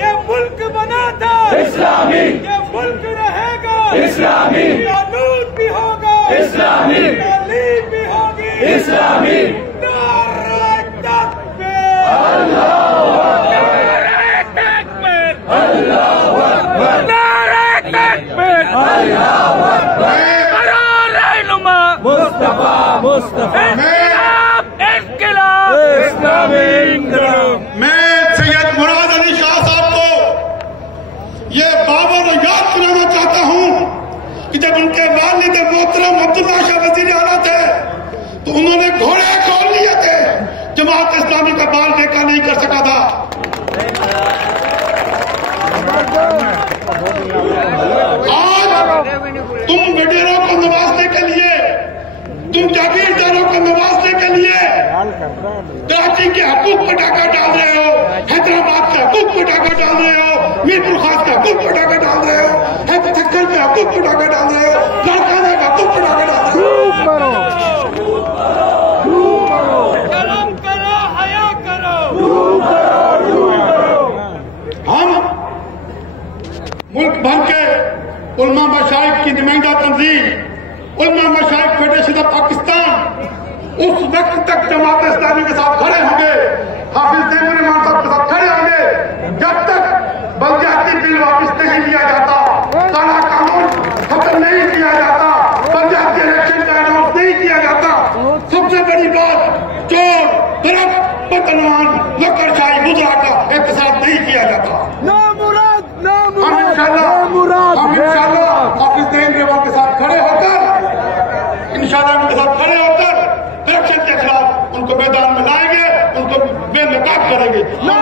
ये मुल्क बना था इस्लामी, ये मुल्क रहेगा इस्लामी, कानून भी होगा इस्लामी, तालीम भी होगी इस्लामी। नारे तकबीर, अल्लाहू अकबर, नारे तकबीर, अल्लाहू अकबर, नारे तकबीर, अल्लाहू अकबर। करार रहनुमा मुस्तफा मुस्तफा इंकलाब इस्लामी इंकलाब। मैं सैयद मुराद अली शाह साहब को ये बाबर याद कराना चाहता हूँ कि जब उनके वालिद मोहतरम अब्दुल्ला शाह वजीर आला थे तो उन्होंने घोड़े खोल लिए थे, जमात इस्लामी का बाल देखा नहीं कर सका था। आज तुम वडेरों को नवाजने के लिए, तुम जागीरदारों को नवाजने के लिए कराची के हकूक पर डाका डाल रहे हो, हैदराबाद के हकूक पर डाका डाल रहे हो, मीरपुर खास के हकूक पर डाका डाल रहे हो, हैदराबाद के हकूक पर डाका डाल रहे हो, लाड़काना के हकूक पर डाका डाल रहे हो। करम करो, हया करो। हम मुल्क भर के उलमा मशाइख की नुमाइंदा तंजीम उलमा मशाइख फेडरेशन ऑफ पाकिस्तान उस वक्त तक जमात इस्लामी के साथ खड़े होंगे, हाफिज तैमूर इमाम साहब के साथ खड़े होंगे, जब तक बलदियाती बिल वापस नहीं लिया जाता, काला कानून खत्म नहीं किया जाता, बलदियाती इलेक्शन का अनाउंस नहीं किया जाता। सबसे बड़ी बात, चोर दरक बदनवान नौकरशाही गुजरा का एहतसाब नहीं किया जाता। हम इंशाल्लाह हाफिज तैमूर इमाम के साथ खड़े होकर, इंशाल्लाह उनके साथ खड़े होकर करप्शन के खिलाफ उनको मैदान में लाएंगे, उनको बेनकाब करेंगे। ना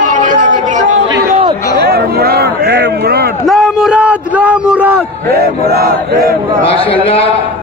मुराद माशाअल्लाह।